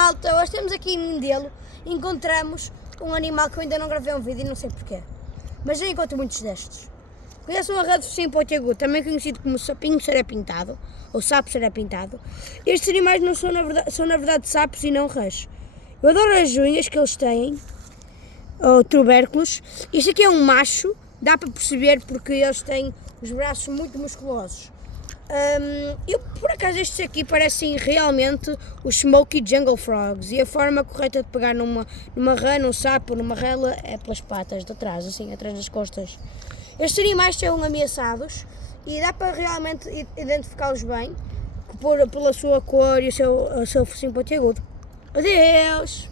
malta, hoje temos aqui em Mindelo, encontramos um animal que eu ainda não gravei um vídeo e não sei porquê, mas já encontro muitos destes. Conhecem o arrado focinho pontiagudo, também conhecido como sapinho sarapintado, ou sapo sarapintado. Estes animais não são na verdade sapos e não rãs. Eu adoro as unhas que eles têm, ou tubérculos. Este aqui é um macho, dá para perceber porque eles têm os braços muito musculosos. Por acaso estes aqui parecem realmente os Smoky Jungle Frogs e a forma correta de pegar numa rã, num sapo, numa rela é pelas patas de trás, assim, atrás das costas. Estes animais são ameaçados e dá para realmente identificá-los bem pela sua cor e o seu focinho pontiagudo. Adeus!